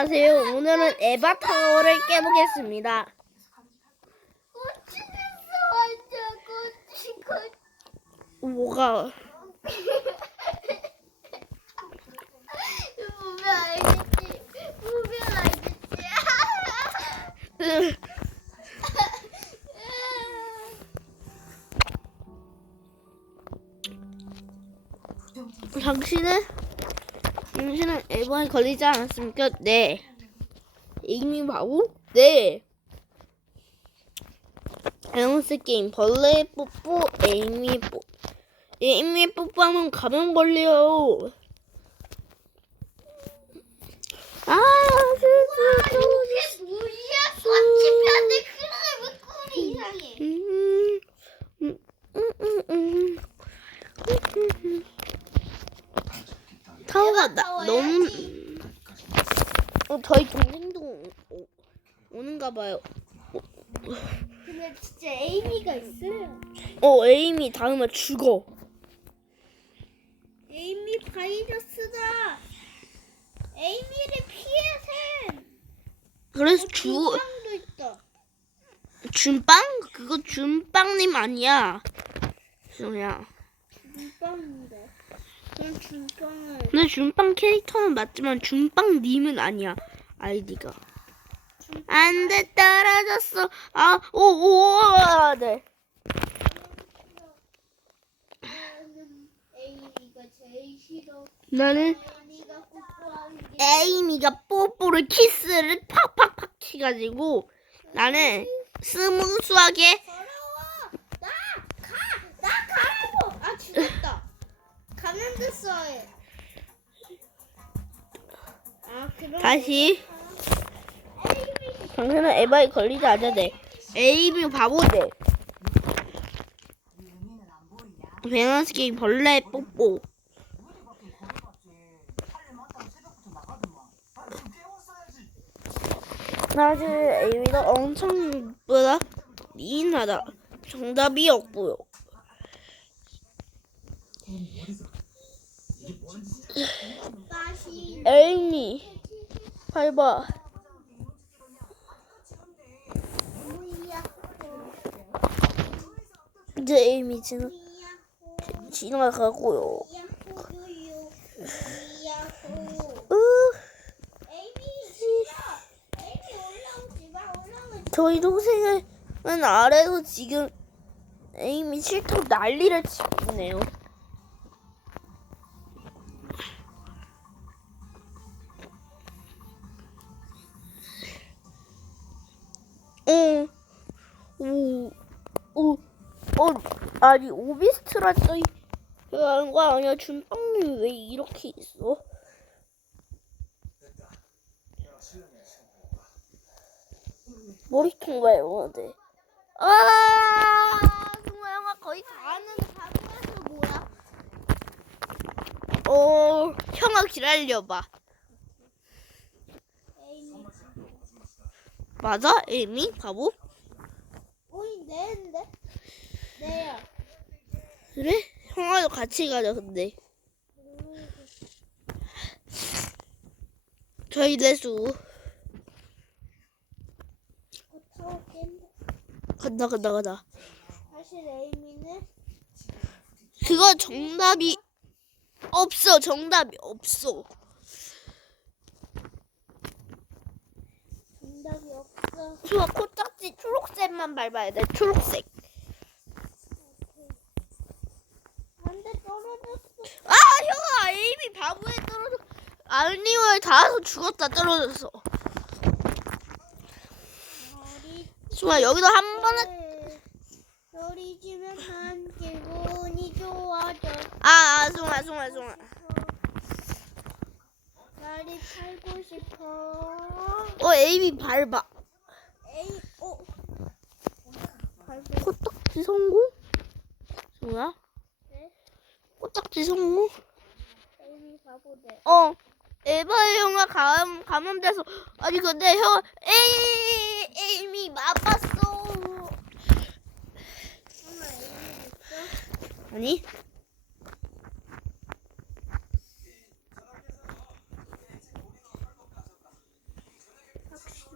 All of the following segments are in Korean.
안녕하세요. 오늘은 에바타워를 깨보겠습니다. 꽃이 됐어 완전 꽃이 뭐가? 보면 알겠지. 보면 알겠지. 당신은 에바에 걸리지 않았습니까? 네. 이미 바보? 네. 밸런스 게임 벌레 뽀뽀 에이미 뽀뽀하면 감염 걸려요. 이게 뭐야? 꽃이 폈는데 그래 왜 꿀이 이상해? 타워가 타워 너무 해야지. 저희 동생도 오는가 봐요. 근데 진짜 에이미가 있어요. 에이미 다음에 죽어. 에이미 바이러스다. 에이미를 피해 셈. 그래서 빵도 있다. 준빵? 그거 준빵님 아니야. 소야. 준빵인데. 그럼 준빵을. 근데 준빵 캐릭터는 맞지만 준빵님은 아니야. 아이디가. 안돼 떨어졌어. 네. 에이미가 제일 싫어. 나는 에이미가 뽀뽀하는 게. 에이미가 뽀뽀를 키스를 팍팍팍 치가지고 나는 스무스하게 더러워. 나 가라고. 아 죽었다. 감염됐어. 그럼. 다시 에이미. 당신은 에바에 걸리지 않아네. 에이미 바보네. 밸런스 게임 벌레 뽀뽀. 사실 에이미가 엄청 보다 미인하다. 정답이 없고요. 다시. 에이미 밟아. 뭐야? 이제 에이미 지나가고요. 야호요요. 야호. 에이미 싫어. 에이미 올라오지 마. 저희 동생은 아래서 지금 에이미 싫다고 난리를 치고 있네요. 아니 오비스트라 써이 하는 거 아니야? 준빵님 왜 이렇게 있어? 머리통 왜 이러는데? 승우 형아 거의 다 왔는데 바보라서 뭐야? 형아 기다려봐. 에이미. 맞아? 에이미? 바보? 오이 내인데? 내야. 그래? 형아도 같이 가자 근데. 저희 내수 타워 깬다. 간다. 사실 에이미는 그거 정답이 없어. 정답이 없어. 정답이 없어. 좋아, 코딱지 초록색만 밟아야 돼. 초록색. 안돼 떨어졌어. 형아 에이미 바보에 떨어져. 알리오에 닿아서 죽었다 떨어졌어. 좋아, 여기도 한 번에. 소리 지면 한 기분이 좋아져. 송아. 나를 팔고 싶어. 에이미 밟아. 에이, 코딱지 성공? 송아? 네? 코딱지 성공? 에이미 바보네. 에바의 형아 감염돼서. 아니 근데 형 에이미 맞았어. 엄마 에이미 있어? 아니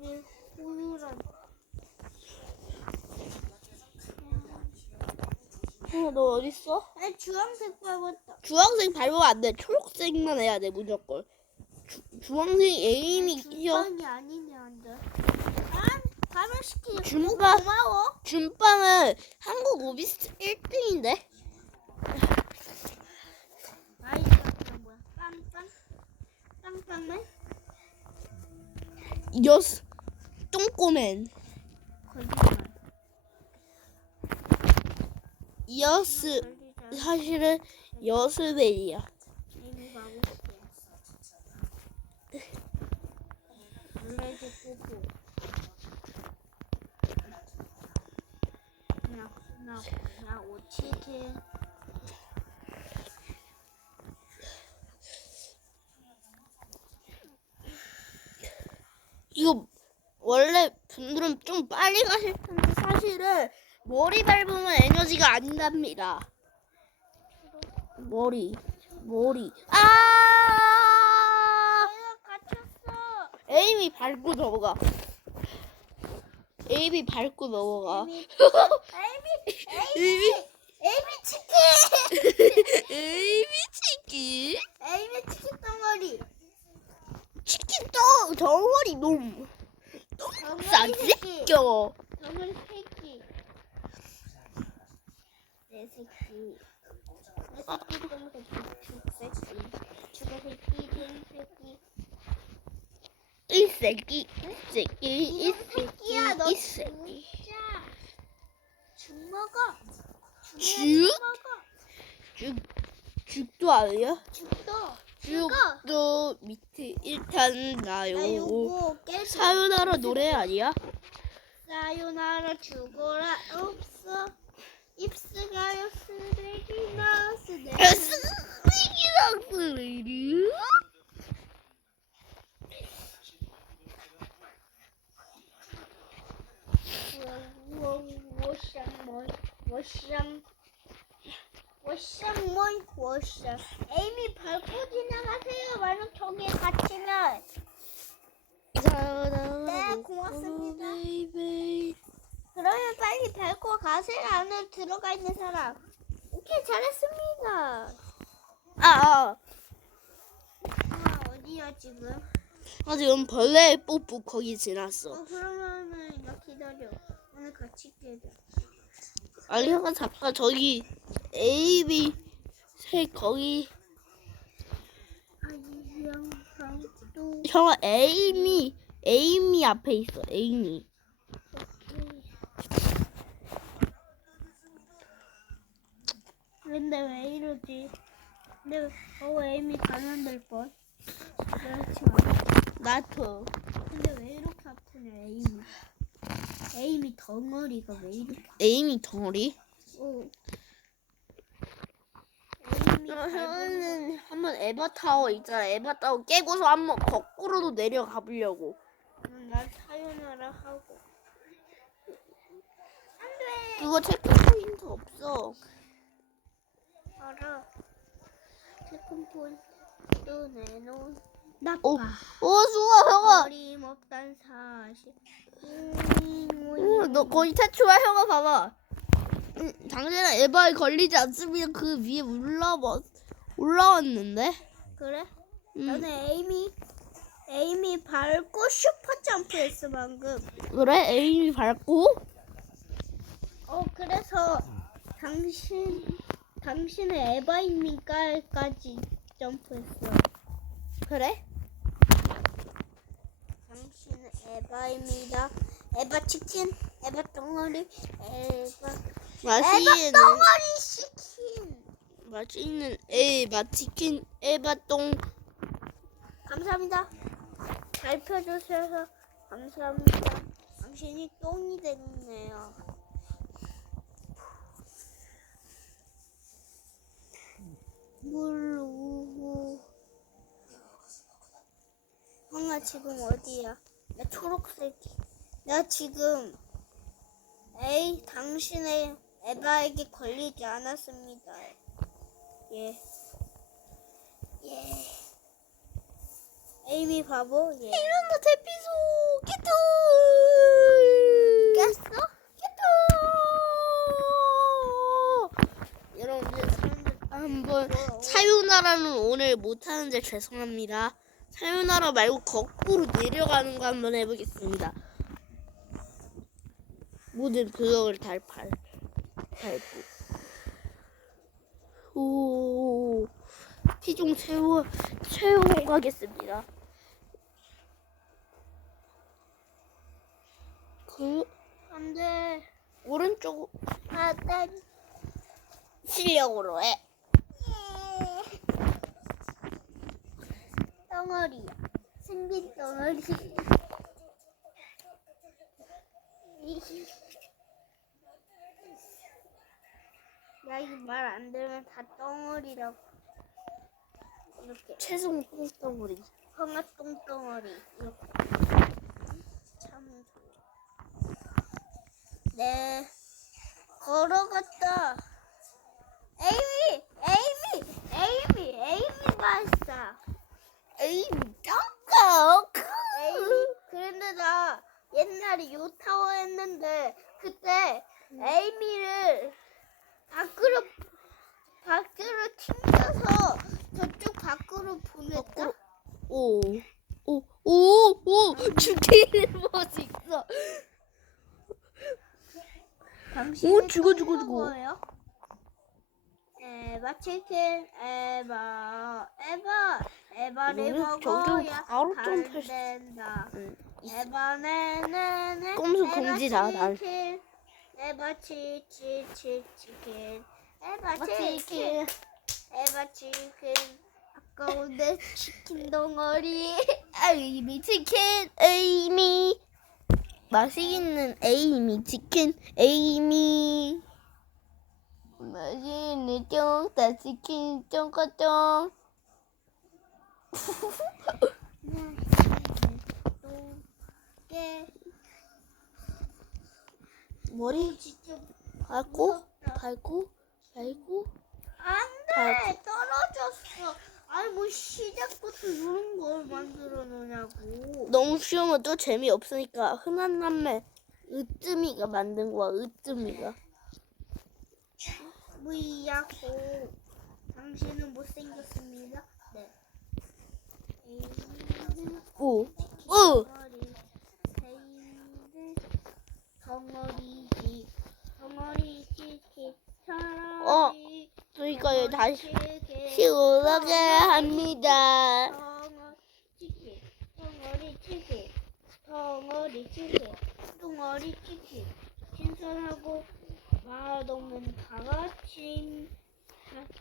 왜 우유랑 너 어딨어? 나 주황색 밟았다. 주황색 밟으면 안 돼. 초록색만 해야 돼, 무조건. 주황색 에임이 혀. 준빵이 아니네 완전. 가면시키니 준빵. 고마워. 준빵은 한국 오비스트 1등인데? 아이 잠깐 뭐야? 빵빵맨? 여스. 똥꼬맨. 거짓말. 여스. 걸리자. 사실은 여스벨이야. 이미 가고 싶어. 블레드 뽀뽀. 나 오치킨. 이거 원래 분들은 좀 빨리 가실 텐데 사실은 머리 밟으면 에너지가 안 납니다. 머리. 아! 내가 갇혔어. 에임이 밟고 넘어가. 에임이 밟고 넘어가. 에이미 치킨. 에임이 치킨. 에이미 치킨 덩어리. 치킨 떡 덩어리 놈. 싼 새끼여. 덩어리 새끼. 내 새끼. 내 새끼 똥새끼. 죽새끼. 죽새끼. 똥새끼. 이 새끼. 이 이놈 새끼야, 너 새끼. 진짜. 죽 먹어. 죽? 죽도 아니야? 죽도. 죽도 밑에 일단 나요. 나 요거 깨. 사요나라 노래 아니야? 사요나라 죽어라 없어. 입스가요 쓰레기나 쓰레기. 쓰레기랑 쓰레기. 워샹. 에이미 밟고 지나가세요. 만약 저기에 갇히면. 네, 고맙습니다. 그러면 빨리 밟고 가세요. 안에 들어가 있는 사람. 오케이, 잘했습니다. 아, 어디야 지금? 지금 벌레 뽀뽀 거기 지났어. 그러면은 나 기다려. 오늘 같이 깨자. 아니 형아 잠깐 저기 A, B 색 거기 형아 에이미 앞에 있어. 에이미. 근데 왜 이러지? 근데 에이미 감염될 뻔. 그렇지 마. 나도. 근데 왜 이렇게 아프냐 에이미. 에이미 덩어리가 왜 이렇게? 에이미 덩어리? 에이미 형은 한번 에바 타워 있잖아. 에바 타워 깨고서 한번 거꾸로도 내려가 보려고. 난 사요나라 하고. 안돼. 그거 체크 포인트 없어. 알아. 체크포인트 내놓은 나빠. 수아 형아. 어림없단 사실. 너 거기 태초야 형아 봐봐. 당신은 에바에 걸리지 않습니다. 그 위에 올라왔는데. 그래? 나는 에이미 밟고 슈퍼 점프했어 방금. 그래? 에이미 밟고? 그래서 당신은 에바입니까까지 점프했어. 그래? 당신은 에바입니다. 에바 치킨, 에바 덩어리, 에바 덩어리 치킨. 맛있는 에바 치킨, 에바 똥. 감사합니다. 잘 펴주셔서 감사합니다. 당신이 똥이 됐네요. 물우후. 형아 지금 어디야? 나 초록색이. 나 지금 당신의 에바에게 걸리지 않았습니다. 예. 에이미 바보. 예. 이런다 대피소. 깼어? 여러분들 한번 사유나라는 오늘 못하는데 죄송합니다. 사유나라 말고 거꾸로 내려가는 거 한번 해보겠습니다. 모든 블럭을 밟고 오 피 좀 채우고 가겠습니다. 그 안돼. 오른쪽 안돼. 실력으로 해. 덩어리야. 생긴 덩어리. 야, 이 말 안 들으면 다 덩어리라고. 이렇게 최종 똥덩어리. 황화똥 덩어리. 이렇게. 참 좋아. 네. 걸어갔다. 에이미 발사. 에이 덩거. 에이미. 그런데 나 옛날에 요타워 했는데 그때 에이미를 밖으로 튕겨서 저쪽 밖으로 보냈다. 오 죽이는 멋있어. 당신은 죽어. 거예요? 에바 치킨, 에바를 너는 저기로 먹어야 바로 잘 점프할 수 된다. 응. 에바 네네네. 꼼수 공지다, 난. 에바 치킨. 에바 치킨. 아까운 내 치킨 덩어리. 에이미 치킨 에이미 맛있는 에이미 치킨 에이미 맛있는 쫑따 치킨 쫑까쫑 머리 진짜 밟고 안돼 떨어졌어. 아니 뭐 시작부터 이런 걸 만들어 놓냐고. 너무 쉬우면 또 재미없으니까 흔한 남매 으뜸이가 만든 거야. 으뜸이가 무이야호. 당신은 못생겼습니다. 네. 오 덩어리 치킨 저희가 다시 시원하게 합니다. 덩어리 치킨 신선하고 맛없는 다같이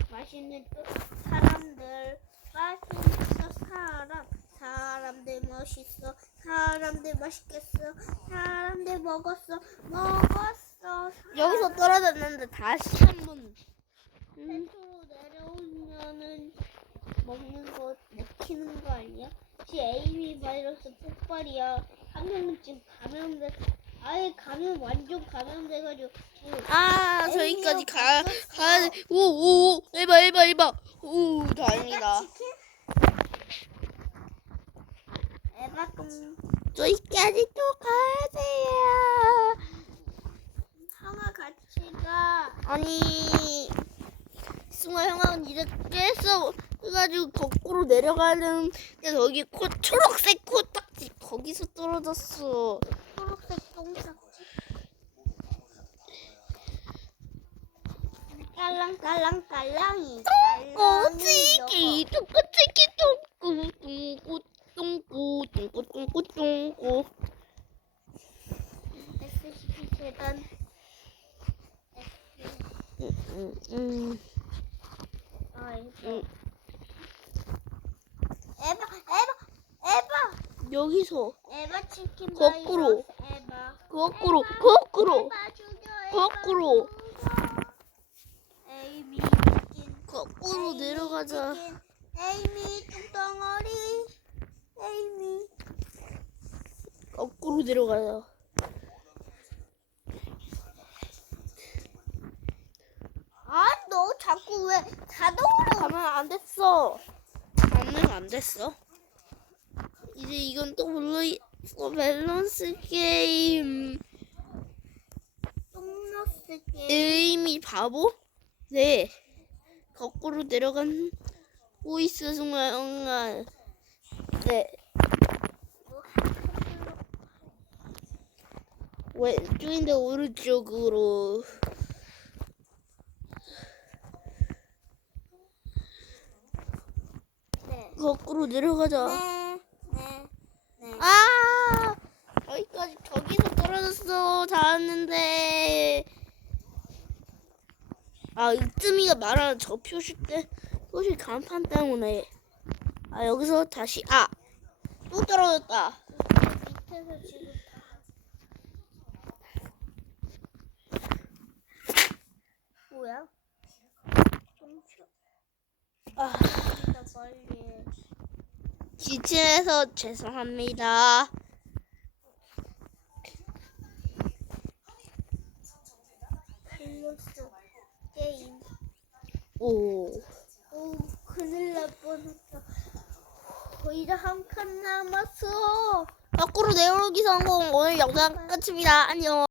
맛있는 사람들 사람들 멋있어 사람들 맛있겠어 사람들 먹었어 여기서 떨어졌는데 다시 한번 밑으로 내려오면은 먹는 거 먹히는 거 아니야? 지 에이미 바이러스 폭발이야. 한 명은 지금 감염돼. 아예 완전 감염돼가지고. 저기까지 가야 돼. 오 에바 오 다행이다. 에바똥. 저기까지 또 가야 돼요. 형아 같이 가. 아니 승아 형아는 이렇게 해서 해가지고 거꾸로 내려가는 데 저기 초록색 코딱지 거기서 떨어졌어. 초록색 똥딱지. 깔랑깔랑이. 똥꼬치기 똥꼬치기 똥꼬 SCP 재단. 에바. 여기서 에바 치킨 거꾸로. 바이러스 에바. 거꾸로 에바 죽여, 에바 거꾸로. 죽여. 에이미 치킨. 거꾸로 에이미 내려가자. 치킨. 에이미 뚱덩어리. 에이미. 거꾸로 내려가자. 너 자꾸 왜 자동으로 가면 안 됐어. 가면 안 됐어. 이제 이건 또 물론 밸런스 똥러스 게임. 똥러스 게임. 에이미 바보? 네. 거꾸로 내려간 보이스 순간. 네. 왼쪽인데 오른쪽으로. 네. 거꾸로 내려가자. 네. 네. 네. 아! 여기까지 저기서 떨어졌어. 다 왔는데. 아, 이쯤이가 말하는 저 표시 간판 때문에. 아, 여기서 다시 또 떨어졌다. 밑에서 지금 뭐야? 좀 쉬어. 아, 진짜 빨리 해. 지체해서 죄송합니다. 똥러스 게임. 오. 오, 큰일 날 뻔했다. 이제 한 칸 남았어. 거꾸로 내려오기 성공. 오늘 영상 끝입니다. 안녕.